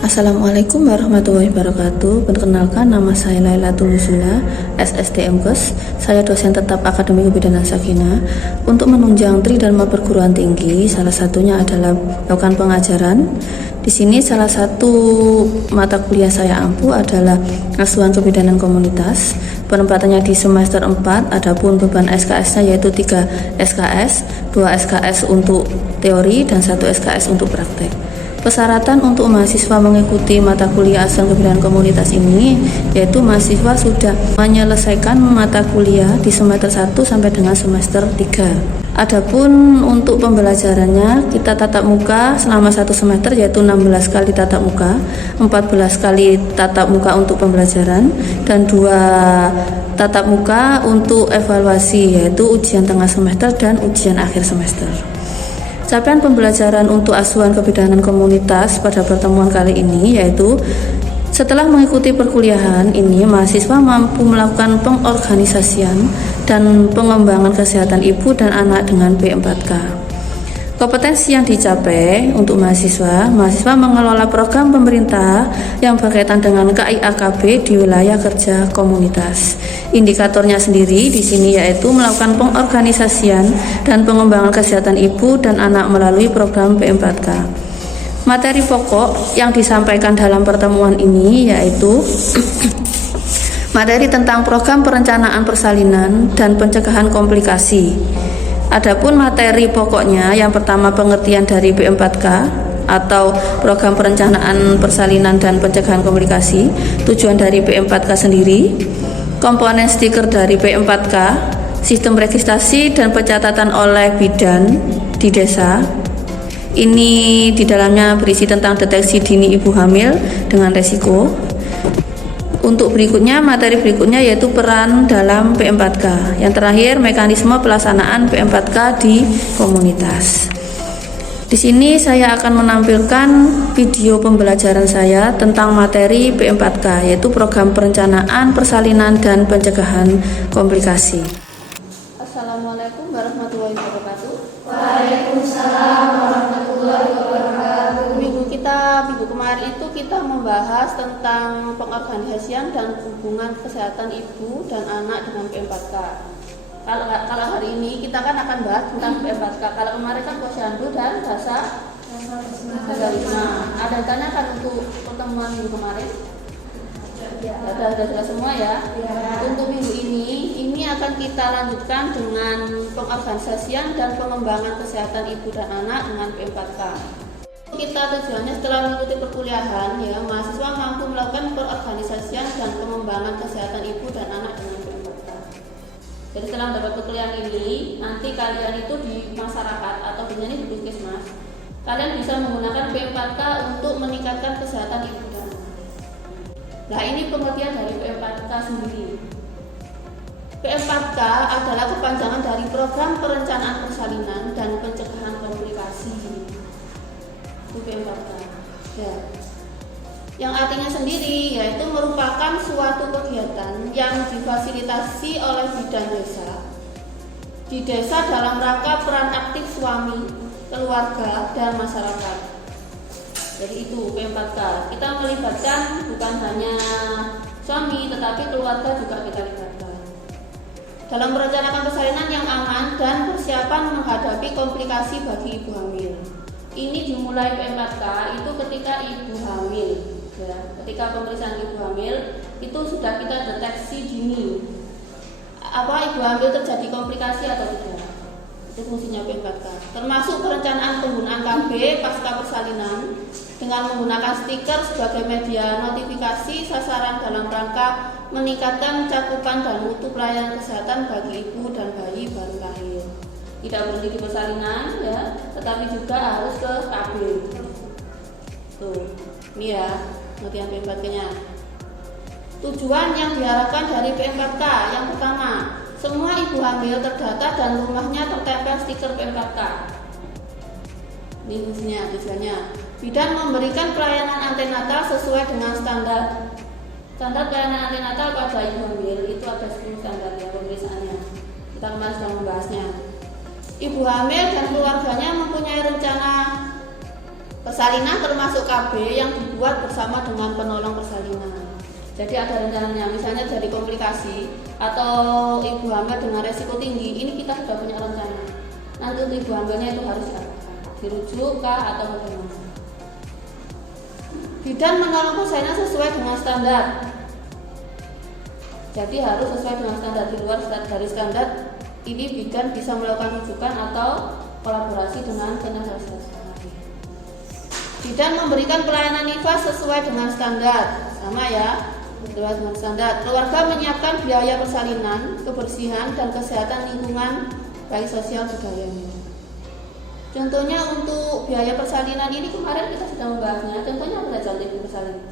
Assalamualaikum warahmatullahi wabarakatuh. Perkenalkan, nama saya Lailatul Nuzula, SSDM Kes. Saya dosen tetap Akademi Kebidanan Sakinah. Untuk menunjang Tri Dharma Perguruan Tinggi, salah satunya adalah melakukan pengajaran. Di sini salah satu mata kuliah saya ampuh adalah Asuhan Kebidanan Komunitas. Penempatannya di semester 4, adapun beban SKS-nya yaitu 3 SKS, 2 SKS untuk teori dan 1 SKS untuk praktek. Persyaratan untuk mahasiswa mengikuti mata kuliah Asuhan Kebidanan Komunitas ini yaitu mahasiswa sudah menyelesaikan mata kuliah di semester 1 sampai dengan semester 3. Adapun untuk pembelajarannya, kita tatap muka selama 1 semester yaitu 16 kali tatap muka, 14 kali tatap muka untuk pembelajaran, dan 2 tatap muka untuk evaluasi yaitu ujian tengah semester dan ujian akhir semester. Capaian pembelajaran untuk Asuhan Kebidanan Komunitas pada pertemuan kali ini yaitu setelah mengikuti perkuliahan ini, mahasiswa mampu melakukan pengorganisasian dan pengembangan kesehatan ibu dan anak dengan P4K. Kompetensi yang dicapai untuk mahasiswa mengelola program pemerintah yang berkaitan dengan KIAKB di wilayah kerja komunitas. Indikatornya sendiri di sini yaitu melakukan pengorganisasian dan pengembangan kesehatan ibu dan anak melalui program P4K. Materi pokok yang disampaikan dalam pertemuan ini yaitu materi tentang program perencanaan persalinan dan pencegahan komplikasi. Adapun materi pokoknya yang pertama pengertian dari P4K atau program perencanaan persalinan dan pencegahan komplikasi, tujuan dari P4K sendiri, komponen stiker dari P4K, sistem registrasi dan pencatatan oleh bidan di desa. Ini di dalamnya berisi tentang deteksi dini ibu hamil dengan resiko. Untuk berikutnya, materi berikutnya yaitu peran dalam P4K. Yang terakhir, mekanisme pelaksanaan P4K di komunitas. Di sini saya akan menampilkan video pembelajaran saya tentang materi P4K, yaitu program perencanaan persalinan dan pencegahan komplikasi. Assalamualaikum warahmatullahi wabarakatuh. Waalaikumsalam warahmatullahi wabarakatuh. Minggu kemarin itu kita membahas tentang pengorganisasian dan hubungan kesehatan ibu dan anak dengan P4K. Kalau hari ini kita kan akan bahas tentang P4K. Kalau kemarin kan posyandu dan dasar wisma. Ada ditanyakan untuk pertemuan minggu kemarin? Ada semua ya. Untuk minggu ini akan kita lanjutkan dengan pengorganisasian dan pengembangan kesehatan ibu dan anak dengan P4K. Kita tujuannya setelah mengikuti perkuliahan ya, mahasiswa mampu melakukan pengorganisasian dan pengembangan kesehatan ibu dan anak dengan P4K. Jadi setelah mendapat perkuliahan ini, nanti kalian itu di masyarakat atau biasanya di puskesmas, kalian bisa menggunakan P4K untuk meningkatkan kesehatan ibu dan anak. Nah, ini pengertian dari P4K sendiri. P4K adalah kepanjangan dari Program Perencanaan Persalinan dan Pencegahan Komplikasi. Itu P4K. Ya. Yang artinya sendiri yaitu merupakan suatu kegiatan yang difasilitasi oleh bidan desa di desa dalam rangka peran aktif suami, keluarga, dan masyarakat. Jadi itu P4K. Kita melibatkan bukan hanya suami tetapi keluarga juga kita libatkan dalam merencanakan persalinan yang aman dan persiapan menghadapi komplikasi bagi ibu hamil. Ini dimulai P4K itu ketika ibu hamil ya. Ketika pemeriksaan ibu hamil itu sudah kita deteksi dini ibu hamil terjadi komplikasi atau tidak. Itu fungsinya P4K. Termasuk perencanaan penggunaan KB pasca persalinan dengan menggunakan stiker sebagai media notifikasi sasaran dalam rangka meningkatkan cakupan dan mutu pelayanan kesehatan bagi ibu dan bayi baru lahir. Tidak berhenti di persalinan ya, tetapi juga harus ke KB. Tuh, ini ya pengertian P4K-nya. Tujuan yang diharapkan dari P4K yang pertama, semua ibu hamil terdata dan rumahnya tertempel stiker P4K. Ini fungsinya, tujuannya. Bidan memberikan pelayanan antenatal sesuai dengan standar. Standar pelayanan antenatal pada ibu hamil itu ada 10 standar ya pemeriksaannya. Kita kemarin sudah membahasnya. ibu hamil dan keluarganya mempunyai rencana persalinan termasuk KB yang dibuat bersama dengan penolong persalinan. Jadi ada rencananya, misalnya jadi komplikasi atau ibu hamil dengan resiko tinggi, ini kita sudah punya rencana. Nanti untuk ibu hamilnya itu harus dirujuk kah atau bagaimana? Bidan menolong persalinan sesuai dengan standar. Jadi harus sesuai dengan standar, di luar dari standar ini bidan bisa melakukan rujukan atau kolaborasi dengan tenaga kesehatan. Bidan memberikan pelayanan nifas sesuai dengan standar, sama ya, sesuai dengan standar. Keluarga menyiapkan biaya persalinan, kebersihan dan kesehatan lingkungan baik sosial budayanya. Contohnya untuk biaya persalinan ini kemarin kita sudah membahasnya. Contohnya apa saja untuk persalinan?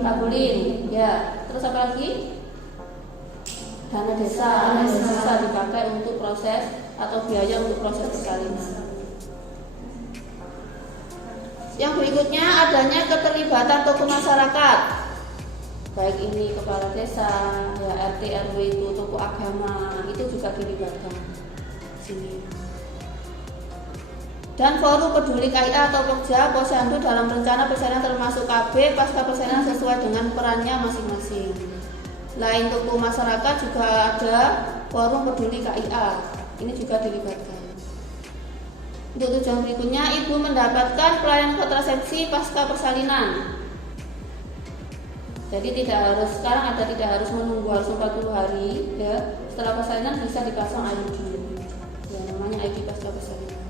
Tabulin, ya. Terus apa lagi? Dana desa bisa dipakai untuk proses atau biaya untuk proses persalinan. Yang berikutnya adanya keterlibatan tokoh masyarakat, baik ini kepala desa, ya RT RW itu tokoh agama itu juga dilibatkan sini. Dan forum peduli KIA atau Pokja, Posyandu dalam rencana persalinan termasuk KB pasca persalinan sesuai dengan perannya masing-masing. Lain tokoh masyarakat juga ada forum peduli KIA, ini juga dilibatkan. Untuk tujuan berikutnya, ibu mendapatkan pelayanan kontrasepsi pasca persalinan. Jadi tidak harus menunggu harus 40 hari ya. Setelah persalinan bisa dipasang IUD. Ya, namanya IUD pasca persalinan.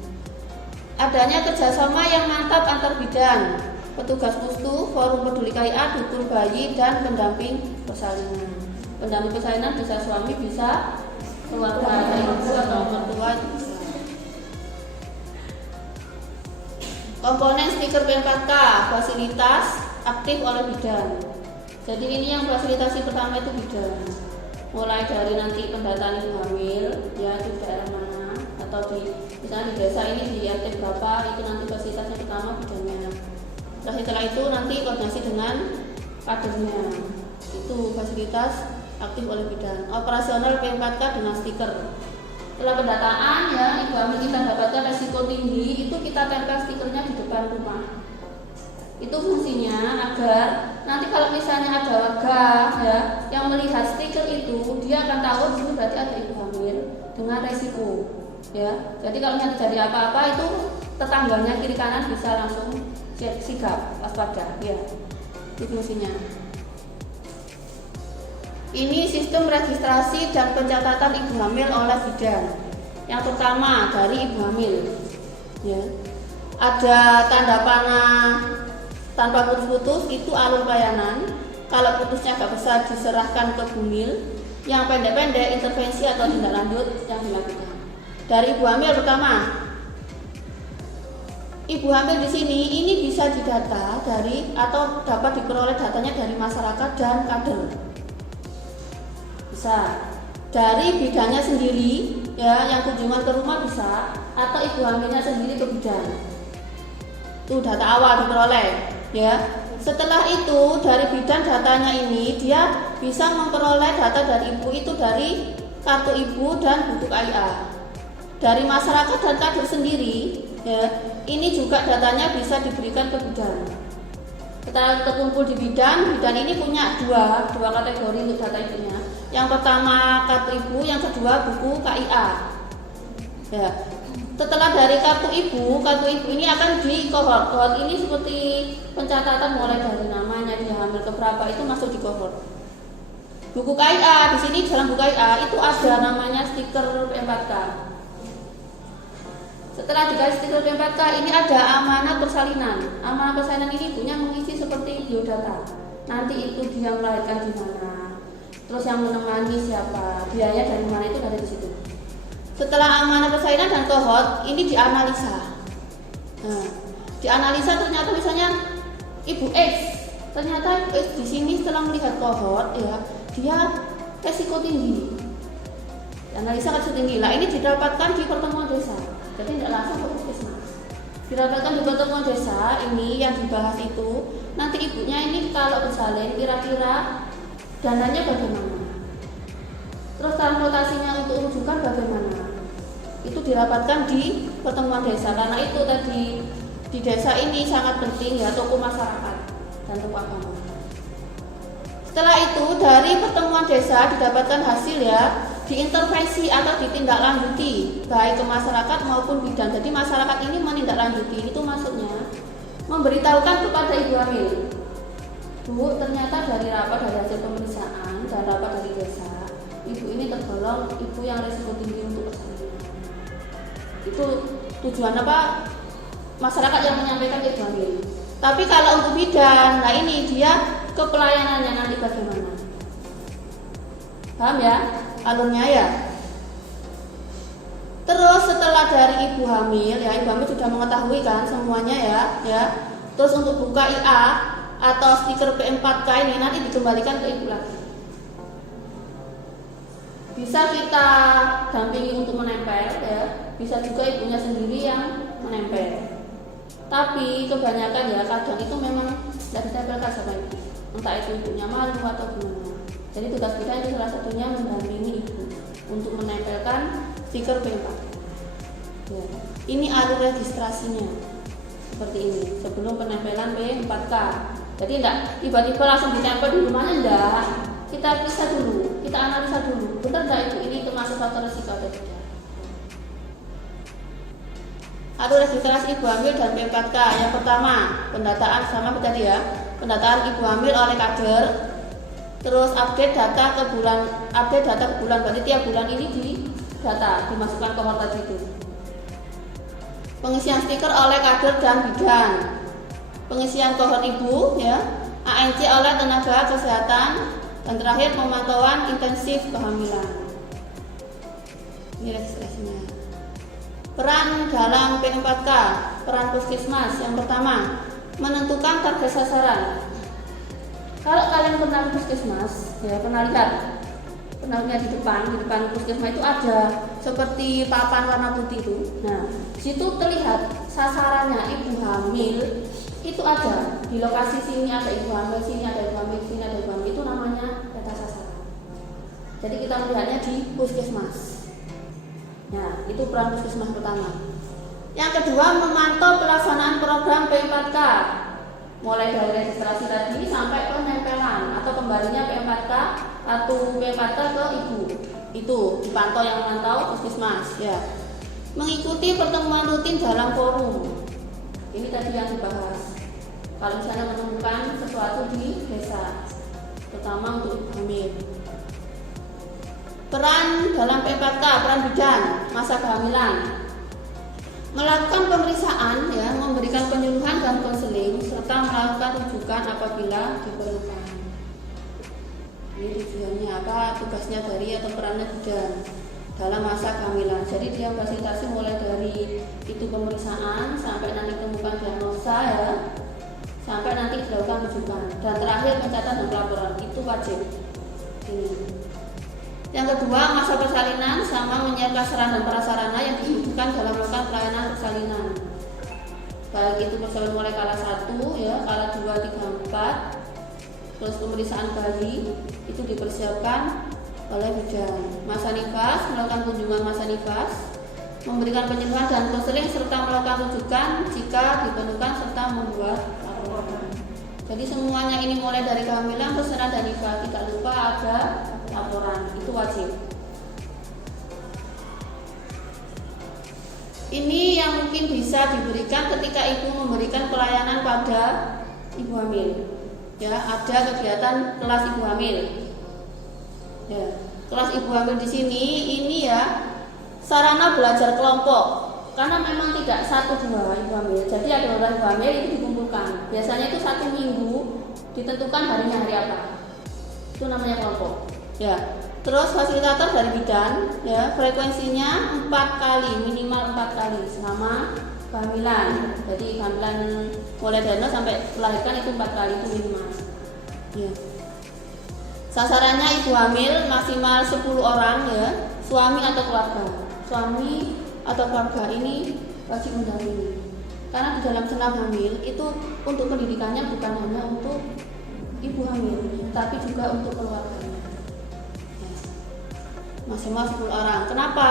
Adanya kerjasama yang mantap antar bidan, petugas pustu, forum peduli KIA, dukun bayi dan pendamping persalinan. Pendamping persalinan bisa suami, bisa keluarga ibu atau mertua. Komponen stiker P4K, fasilitas aktif oleh bidan. Jadi ini yang fasilitasi pertama itu bidan. Mulai dari nanti pendataan ibu hamil, ya di daerah mana atau misalnya di desa ini di RT berapa, itu nanti fasilitasnya pertama bidannya. Terus setelah itu nanti koordinasi dengan kadernya. Itu fasilitas aktif oleh bidan. Operasional P4K dengan stiker. Setelah pendataan ya ibu hamil kita dapatkan resiko tinggi, itu kita tempel stikernya di depan rumah. Itu fungsinya agar nanti kalau misalnya ada warga ya yang melihat stiker itu, dia akan tahu di sini berarti ada ibu hamil dengan resiko ya. Jadi kalau misalnya terjadi apa-apa itu tetangganya kiri kanan bisa langsung sigap waspada ya. Itu fungsinya. Ini sistem registrasi dan pencatatan ibu hamil oleh bidan. Yang pertama dari ibu hamil, ya. Ada tanda panah tanpa putus-putus itu alur pelayanan. Kalau putusnya agak besar diserahkan ke bumil. Yang pendek-pendek intervensi atau tindak lanjut yang dilakukan. Dari ibu hamil pertama, ibu hamil di sini ini bisa didata dari atau dapat diperoleh datanya dari masyarakat dan kader. Bisa dari bidannya sendiri ya, yang kunjungan ke rumah bisa, atau ibu hamilnya sendiri ke bidan. Itu data awal diperoleh ya. Setelah itu dari bidan datanya ini dia bisa memperoleh data dari ibu itu dari kartu ibu dan buku KIA. Dari masyarakat dan kader sendiri ya, ini juga datanya bisa diberikan ke bidan. Setelah terkumpul di bidan ini punya dua kategori untuk data ibunya. Yang pertama kartu ibu, yang kedua buku KIA. Ya. Setelah dari kartu ibu ini akan di kohort. Kohort ini seperti pencatatan mulai dari namanya, dia hamil keberapa itu masuk di kohort. Buku KIA di sini dalam buku KIA itu ada namanya stiker P4K. Setelah dikasih stiker P4K ini ada amanat persalinan. Amanat persalinan ini ibunya mengisi seperti biodata. Nanti itu dia melahirkan di mana, terus yang menemani siapa, biaya dari mana itu ada di situ. Setelah amanah persalinan dan kohort ini dianalisa. Nah, dianalisa ternyata misalnya ibu X, ternyata ibu X di sini setelah melihat kohort ya, dia resiko tinggi. Dianalisa resiko tinggi. Lah ini didapatkan di pertemuan desa. Jadi tidak langsung ke puskesmas. Didapatkan di pertemuan desa ini yang dibahas itu. Nanti ibunya ini kalau bersalin kira-kira dananya bagaimana? Terus transportasinya untuk rujukan bagaimana? itu dirapatkan di pertemuan desa. Karena itu tadi di desa ini sangat penting ya, tokoh masyarakat dan tokoh agama. Setelah itu dari pertemuan desa didapatkan hasil ya, diintervensi atau ditindaklanjuti baik ke masyarakat maupun bidan. Jadi masyarakat ini menindaklanjuti, itu maksudnya memberitahukan kepada ibu hamil, Bu, ternyata dari rapat, dari hasil pemeriksaan dan rapat dari desa, ibu ini tergolong ibu yang risiko tinggi untuk persalinan. Itu tujuan apa? Masyarakat yang menyampaikan ke ibu hamil. Tapi kalau untuk bidan, nah ini dia ke pelayanannya nanti bagaimana? Paham ya alurnya ya? Terus setelah dari ibu hamil ya, ibu hamil sudah mengetahui kan semuanya ya. Terus untuk buka IA atau stiker P4K ini nanti dikembalikan ke ibu lagi. Bisa kita dampingi untuk menempel ya, bisa juga ibunya sendiri yang menempel. Tapi kebanyakan ya kadang itu memang tidak ditempelkan sama ibu, entah itu ibunya malu atau gimana. Jadi tugas kita itu salah satunya mendampingi ibu untuk menempelkan stiker P4. Ya. Ini alur registrasinya seperti ini sebelum penempelan P4K. Jadi tidak tiba-tiba langsung ditempel di rumahnya, enggak. Kita periksa dulu, kita analisa dulu, benar enggak itu ini termasuk faktor risiko atau tidak. Alur registrasi ibu hamil dan P4K. Yang pertama, pendataan sama tadi ya, pendataan ibu hamil oleh kader. Terus update data ke bulan, berarti tiap bulan ini di data dimasukkan kohort tadi itu. Pengisian stiker oleh kader dan bidan. Pengisian kohort ibu ya, ANC oleh tenaga kesehatan, dan terakhir pemantauan intensif kehamilan. Ini registrasinya. Peran dalam P4K, peran puskesmas. Yang pertama, menentukan target sasaran. Kalau kalian pernah puskesmas, ya pernah lihat di depan puskesmas itu ada seperti papan warna putih itu. Nah, situ terlihat sasarannya ibu hamil itu ada di lokasi sini, ada ibu hamil sini, ada ibu hamil sini, ada ibu hamil, itu namanya peta sasaran. Jadi kita melihatnya di puskesmas. Nah, itu peran puskesmas pertama. Yang kedua, memantau pelaksanaan program P4K. Mulai dari registrasi tadi sampai penempelan atau kembalinya P4K atau P4K ke ibu. Itu dipantau, yang memantau puskesmas ya. Mengikuti pertemuan rutin dalam forum. Ini tadi yang dibahas. Kalau misalnya menemukan sesuatu di desa, terutama untuk ibu hamil. Peran dalam P4K, peran bidan masa kehamilan. Melakukan pemeriksaan ya, memberikan penyuluhan dan konseling serta melakukan rujukan apabila diperlukan. Ini tujuannya apa? Tugasnya dari atau perannya bidan dalam masa kehamilan. Jadi dia fasilitasi mulai dari itu pemeriksaan sampai nanti temukan diagnosa ya, sampai nanti dilakukan rujukan, dan terakhir pencatatan dan pelaporan. Itu wajib. Ini. Yang kedua, masa persalinan sama menyiapkan sarana dan prasarana yang dibutuhkan dalam melakukan pelayanan persalinan. Baik itu persalinan mulai kala 1 ya, kala 2, 3, 4. Terus pemeriksaan bayi itu dipersiapkan oleh bidan. Masa nifas, melakukan kunjungan masa nifas, memberikan penyuluhan dan konseling serta melakukan rujukan jika diperlukan serta membuat laporan. Jadi semuanya ini mulai dari kehamilan, persalinan dan nifas, tidak lupa ada laporan, itu wajib. Ini yang mungkin bisa diberikan ketika ibu memberikan pelayanan pada ibu hamil. Ya, ada kegiatan kelas ibu hamil. Ya, kelas ibu hamil di sini ini ya sarana belajar kelompok. Karena memang tidak 1-2 ibu hamil. Jadi ada orang ibu hamil itu dikumpulkan. Biasanya itu 1 minggu ditentukan harinya hari apa. Itu namanya kelompok. Ya, terus fasilitator dari bidan, ya frekuensinya 4 kali, minimal 4 kali selama kehamilan. Jadi kehamilan mulai dari 0 sampai melahirkan itu 4 kali itu minimal. Ya. Sasarannya ibu hamil maksimal 10 orang ya, suami atau keluarga. Suami atau keluarga ini wajib mendampingi. Karena di dalam senam hamil itu untuk pendidikannya bukan hanya untuk ibu hamil, tapi juga untuk keluarga. maksimal 10 orang. Kenapa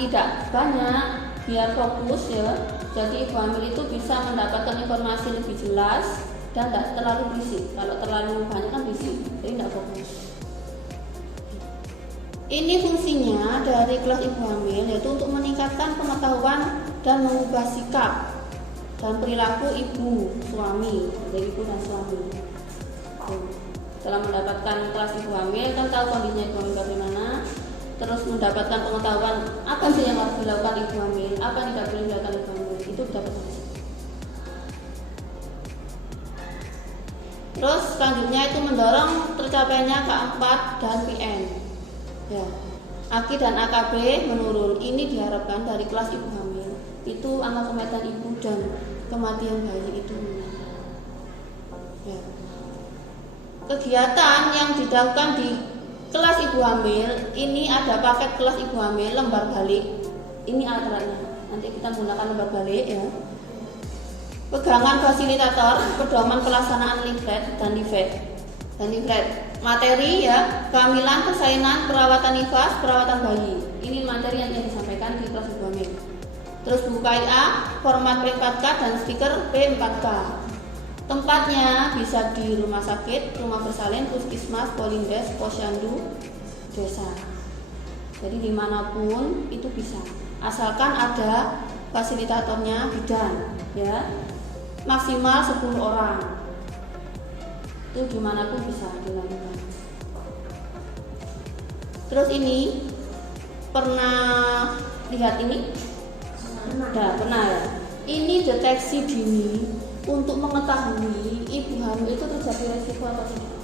tidak banyak? Biar fokus ya. Jadi ibu hamil itu bisa mendapatkan informasi lebih jelas dan tidak terlalu berisik. Kalau terlalu banyak kan berisik, jadi tidak fokus. Ini fungsinya dari kelas ibu hamil, yaitu untuk meningkatkan pengetahuan dan mengubah sikap dan perilaku ibu suami, dari ibu dan suami. Setelah mendapatkan kelas ibu hamil, kan tahu kondisinya ibu hamil bagaimana, terus mendapatkan pengetahuan apa sih yang harus dilakukan ibu hamil, apa yang tidak boleh dilakukan ibu hamil, itu dapat fungsi. Terus selanjutnya itu mendorong tercapainya K4 dan PN. Ya, AKI dan AKB menurun. Ini diharapkan dari kelas ibu hamil itu angka kematian ibu dan kematian bayi itu. Ya. Kegiatan yang dilakukan di kelas ibu hamil ini ada paket kelas ibu hamil lembar balik. Ini alatnya. Nanti kita menggunakan lembar balik ya. Pegangan fasilitator, pedoman pelaksanaan leaflet dan leaflet. Materi ya, kehamilan, persalinan, perawatan nifas, perawatan bayi. Ini materi yang disampaikan di kelas ibu hamil. Terus buku KIA, format P4K dan stiker P4K. Tempatnya bisa di rumah sakit, rumah bersalin, puskesmas, polindes, posyandu, desa. Jadi dimanapun itu bisa, asalkan ada fasilitatornya bidan, ya. Maksimal 10 orang. Itu dimanapun bisa dilakukan. Terus ini pernah lihat ini? Pernah ya. Ini deteksi dini untuk mengetahui ibu hamil itu terjadi resiko atau tidak.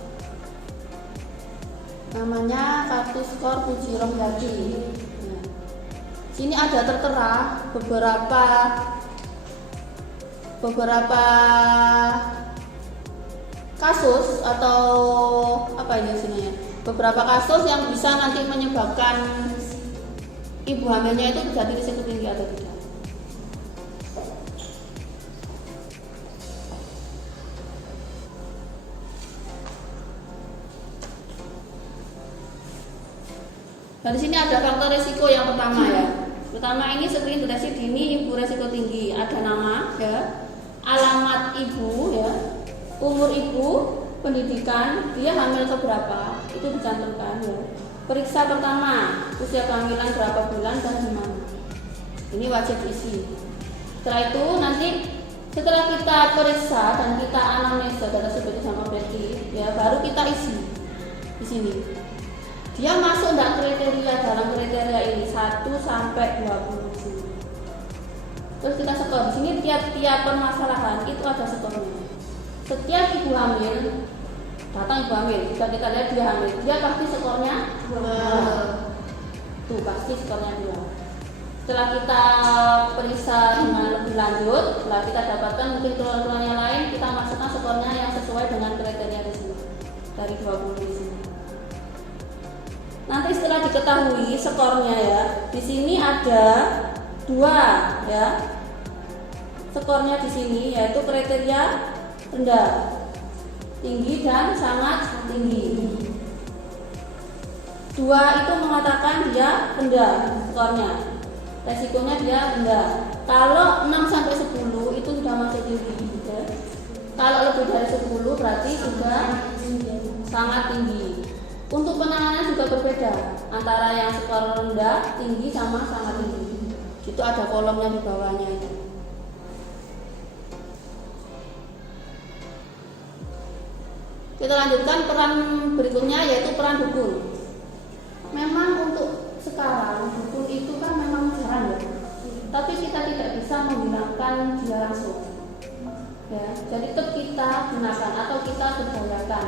Namanya kartu skor Puji Rohayati. Nah, sini ada tertera beberapa kasus atau apa ini sini ya? Beberapa kasus yang bisa nanti menyebabkan ibu hamilnya itu terjadi risiko tinggi atau tidak. Nah, di sini ada faktor risiko yang pertama ya. Pertama ini screening deteksi dini ibu risiko tinggi. Ada nama ya, alamat ibu ya, umur ibu, pendidikan, dia hamil keberapa, itu dicantumkan ya. Periksa pertama, usia kehamilan berapa bulan dan di mana. Ini wajib diisi. Setelah itu nanti setelah kita periksa dan kita anamnesa data seperti sama Betty ya, baru kita isi di sini. Dia masuk enggak kriteria dalam kriteria ini 1 sampai 20 di sini. Terus kita skor. Di sini tiap-tiap permasalahan itu ada skornya. Setiap ibu hamil datang ibu hamil, jika kita lihat dia hamil, dia pasti skornya 2. Tuh pasti skornya 2. Setelah kita periksa dengan lebih lanjut, setelah kita dapatkan mungkin keluar-keluar yang lain, kita masukkan skornya yang sesuai dengan kriteria di sini dari 20 di sini. Nanti setelah diketahui skornya ya, di sini ada 2 ya. Skornya di sini yaitu kriteria rendah, tinggi dan sangat tinggi. 2 itu mengatakan dia rendah skornya. Resikonya dia rendah. Kalau 6 sampai 10 itu sudah masuk tinggi ya. Kalau lebih dari 10 berarti sudah sangat tinggi. Untuk penanganan juga berbeda antara yang skor rendah, tinggi sama sangat tinggi. Itu ada kolomnya di bawahnya itu. Kita lanjutkan peran berikutnya yaitu peran dukun. Memang untuk sekarang dukun itu kan memang jarang ya. Tapi kita tidak bisa menghilangkan dia langsung. Ya, jadi tetap kita gunakan atau kita berdayakan.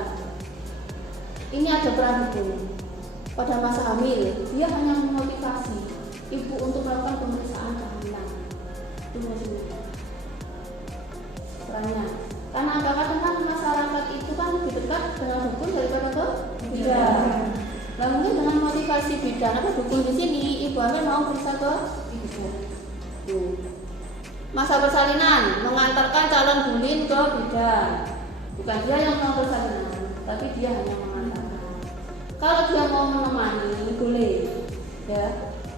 Ini ada peran dukun. Pada masa hamil, dia hanya memotivasi ibu untuk melakukan pemeriksaan kehamilan. Itu maksudnya perannya. Karena kadang kan masyarakat itu kan lebih dekat dengan dukun daripada ke bidan. Nah, mungkin dengan motivasi bidan atau dukun di sini, ibu hamil mau periksa ke bidan. Masa persalinan, mengantarkan calon bulin ke bidan. Bukan dia yang mau persalinan, tapi dia hanya mengantarkan. Kalau dia mau menemani, boleh. Ya,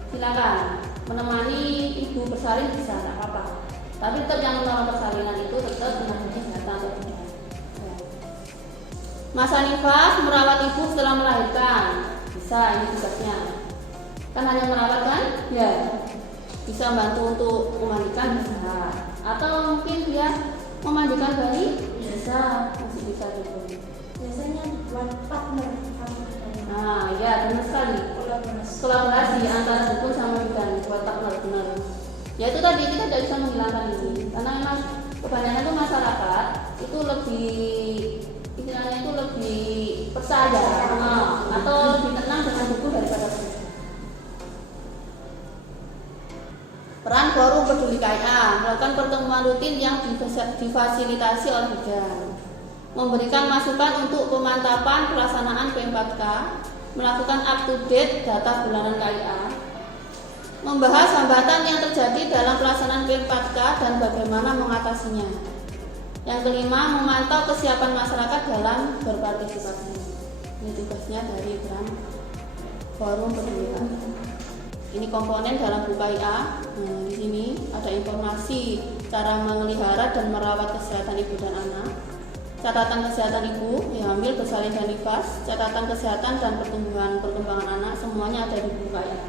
silakan menemani ibu bersalin bisa, nggak apa-apa. Tapi tetap yang menolong persalinan itu tetap tenaga kesehatan atau tidak. Ya. Masa nifas merawat ibu setelah melahirkan bisa, ini tugasnya. Kan hanya merawat kan? Ya. Bisa bantu untuk memandikan bisa, atau mungkin dia memandikan bayi bisa, masih bisa juga. Biasanya buat partner. Nah, ya benar sekali. Kolaborasi antara dukun sama bidan buat partner benar. Ya itu tadi kita tidak bisa menghilangkan ini, karena memang kebanyakan itu masyarakat itu lebih istilahnya itu lebih percaya atau lebih tenang dengan dukun daripada bidan. Peran forum peduli KIA melakukan pertemuan rutin yang difasilitasi oleh bidan, memberikan masukan untuk pemantapan pelaksanaan P4K, melakukan up to date data bulanan KIA, membahas hambatan yang terjadi dalam pelaksanaan P4K dan bagaimana mengatasinya. Yang kelima, memantau kesiapan masyarakat dalam berpartisipasi. Ini tugasnya dari peran forum peduli KIA. Ini komponen dalam buku KIA. Nah, di sini ada informasi cara memelihara dan merawat kesehatan ibu dan anak, catatan kesehatan ibu, hamil, bersalin dan nifas, catatan kesehatan dan perkembangan anak, semuanya ada di buku KIA.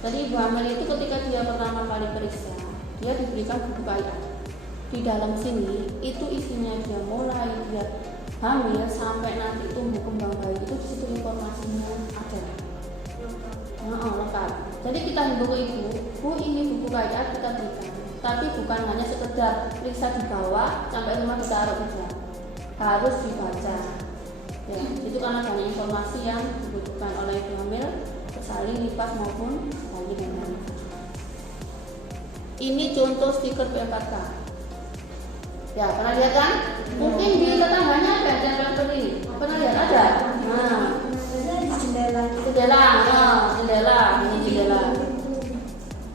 Jadi ibu hamil itu ketika dia pertama kali periksa, dia diberikan buku KIA. Di dalam sini itu isinya dia mulai dia hamil sampai nanti tumbuh kembang bayi, itu di situ informasinya ada. Lengkap. Jadi kita himbau ke ibu, Bu ini buku KIA kita berikan, tapi bukan hanya sekedar periksa di bawah sampai rumah kita taruh saja, harus dibaca. Ya, itu karena banyak informasi yang dibutuhkan oleh ibu hamil, bersalin, nifas maupun bayi dan lain-lain. Ini contoh stiker P4K. Ya, pernah lihat kan? Mungkin di tetangganya ada yang seperti ini. Pernah lihat ada? Nah, jendela, ini jendela.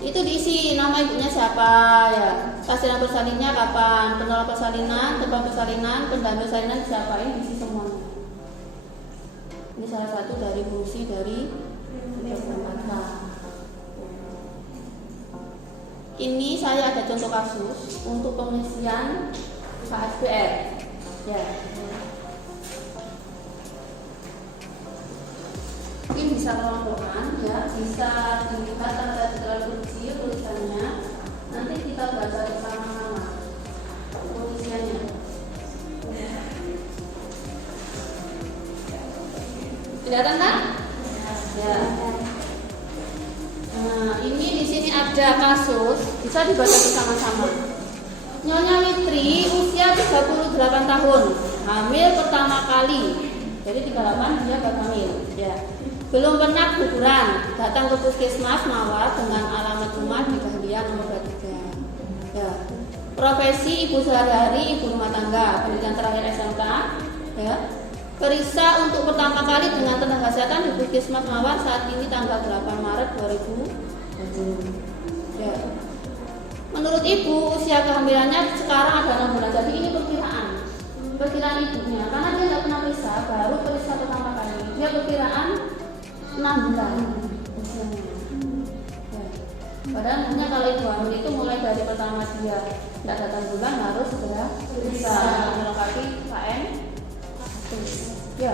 Itu diisi nama ibunya siapa ya, tasiran persalinnya kapan, penolak persalinan, tempat persalinan, pendamping persalinan siapa, ini diisi semuanya. Ini salah satu dari fungsi dari P4K. Ini saya ada contoh kasus untuk pengisian KSPR. Ya. Mungkin bisa kelompokkan ya, bisa dilihat tanda terlalu kecil tulisannya. Nanti kita baca bersama-sama pengisiannya. Kelihatan kan? Ya. Nah, ini di sini ada kasus, bisa dibaca bersama-sama. Nyonya Witri usia 38 tahun, hamil pertama kali. Jadi 38 dia baru hamil, ya. Belum pernah guguran, datang ke puskesmas Mawar dengan alamat rumah di Dahlia nomor 23. Ya. Profesi ibu sehari-hari, ibu rumah tangga, pendidikan terakhir SMK, ya. Periksa untuk pertama kali dengan tenaga kesehatan di puskesmas Mawar saat ini tanggal 8 Maret 2020. Ya. Menurut ibu usia kehamilannya sekarang ada 6 bulan. Jadi ini perkiraan ibunya, karena dia nggak pernah periksa, baru periksa pertama kali. Dia perkiraan 6 bulan usianya. Ya. Padahal sebenarnya kalau ibu hamil itu mulai dari pertama dia tidak datang bulan harus segera periksa melengkapi KN. Ya.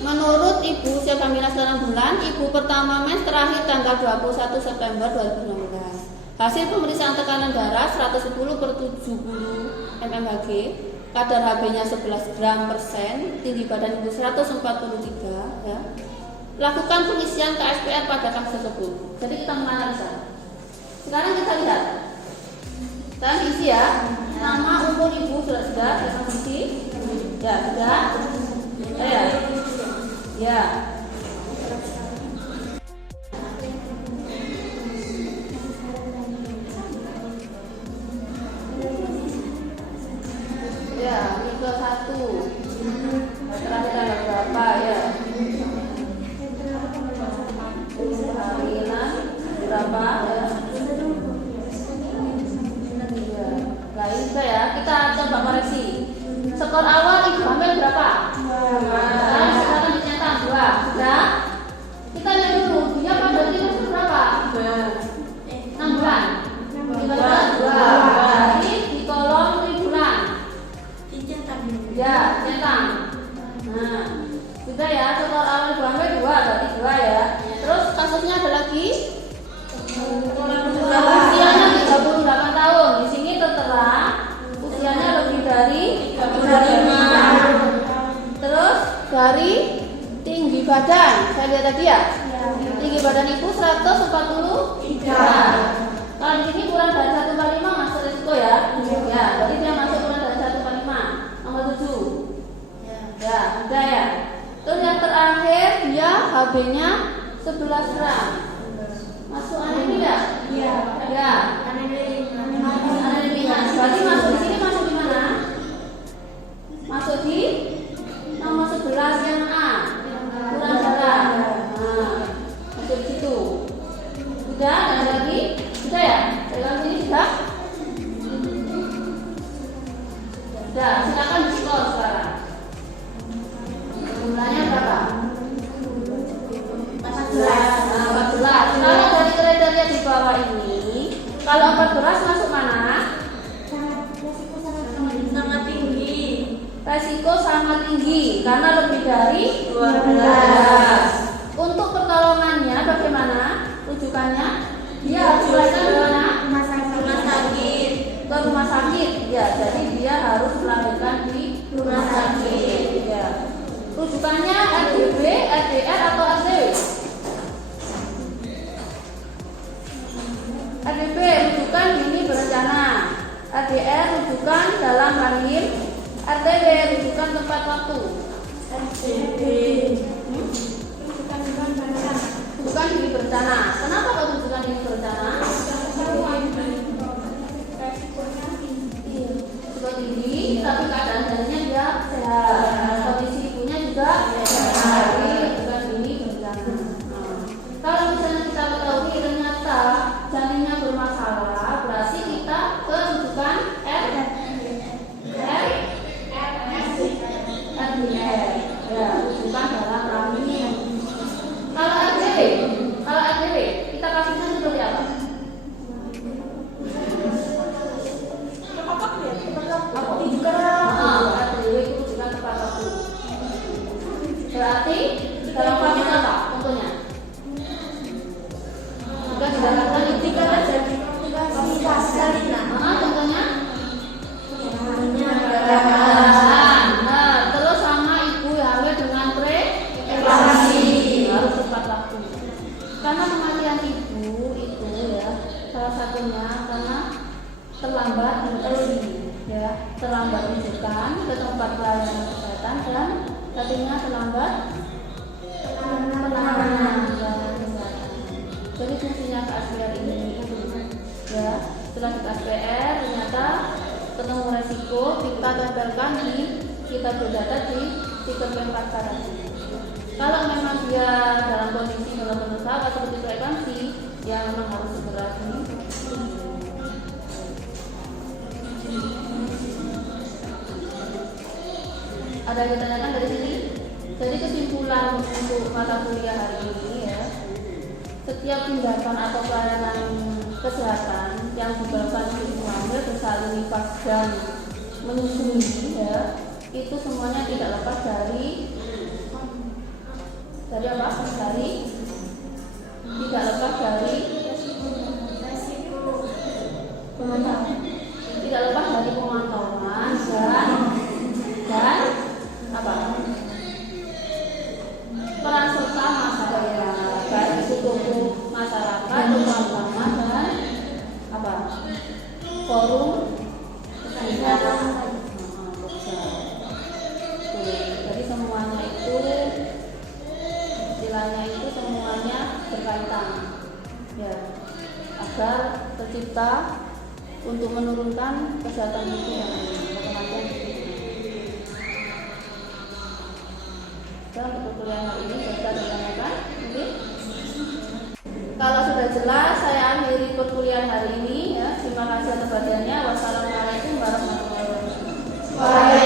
Menurut ibu usia kehamilan 9 bulan, ibu pertama mens terakhir tanggal 21 September 2019. Hasil pemeriksaan tekanan darah 110/70 mmHg, kadar Hb-nya 11 gram per sen, tinggi badan ibu 143, ya. Lakukan pengisian KSPR pada kasus tersebut. Jadi kita menganalisa. Sekarang kita lihat. Sekarang diisi ya. Nama, umur ibu sudah kita isi. Ya, sudah. Ya. Ya. Ya, ini ke 1. Terakhir tanggal berapa ya? Kehamilan berapa ya? Nah, ini ya, kita coba koreksi. Skor awal ibu hamil berapa? Sekarang dinyatakan 2. lagi ya? Tinggi badan ibu 143. Kalau di sini kurang dari 145 masuk risiko ya? Ya, berarti dia masuk kurang dari 145. Nomor 7. Ya, udah ya. Terus yang terakhir dia HB-nya 11 gram. Masuk anemia? Iya. Ya. Anemia. Berarti masuk di sini masuk di mana? Masuk di nomor 11 yang A. Kurang darah. Nah, masuk di situ. Sudah, ada lagi? Sudah ya? Dalam sini sudah? Sudah, silakan di skor sekarang. Jumlahnya berapa? 14. Nah, 14. Kalau dari kriteria di bawah ini, kalau 14 masuk mana? Sangat tinggi. Resiko sangat tinggi karena lebih dari 12. Untuk pertolongannya bagaimana? Rujukannya? Dia harus dilahirkan di mana? Rumah sakit. Ke rumah sakit. Ya, jadi dia harus melahirkan di rumah sakit. Ya. Rujukannya RDB, RDR atau RDW? RDB rujukan dini berencana, RDR rujukan dalam rahim, RDW rujukan tempat waktu. RDB. Rujukan dini berencana. Kenapa kok rujukan dini berencana? Resiko tinggi, tapi keadaan janinnya dia sehat. Kondisi ibunya juga sehat. Jadi rujukan dini berencana. Kalau misalnya kita ketahui ternyata janinnya bermasalah, berarti kita ke rujukan RDR. Ya, rujukan dalam rahim. Kalau RDW, kita kasihnya seperti apa? RDW itu rujukan tepat waktu. Berarti dalam fase apa? Contohnya? Jika didapatkan itu kan jadi contohnya? Terus sama ibu hamil dengan preeklampsi harus tepat waktu. Karena kematian ibu itu ya salah satunya karena terlambat deteksi, ya terlambat rujukan ke tempat pelayanan kesehatan dan satunya terlambat penanganan. Jadi fungsinya KSPR ini ya setelah di KSPR ternyata ketemu resiko kita tempelkan di kita berdata di sistem pemeriksaan tadi. Kalau memang dia dalam kondisi benar-benar salah seperti preeklampsi, ya memang harus segera ini. Ada yang ditanyakan dari sini? Jadi kesimpulan untuk mata kuliah hari ini ya, setiap tindakan atau pelayanan kesehatan yang dilakukan ibu hamil bersalin nifas dan menyusui ya, itu semuanya tidak lepas dari apa? Tidak lepas dari pemantauan. Tidak lepas dari pemantauan dan apa? Peran serta masyarakat, baik itu tokoh masyarakat, terutama dan apa? Forum kesehatan. Jadi semuanya itu istilahnya itu semuanya berkaitan ya, agar tercipta untuk menurunkan kesehatan ibu dan kematian ibu. Dan untuk kuliah hari ini bisa ditanyakan mungkin. Kalau sudah jelas saya akhiri perkuliahan hari ini ya. Terima kasih atas perhatiannya. Wassalamualaikum warahmatullahi wabarakatuh.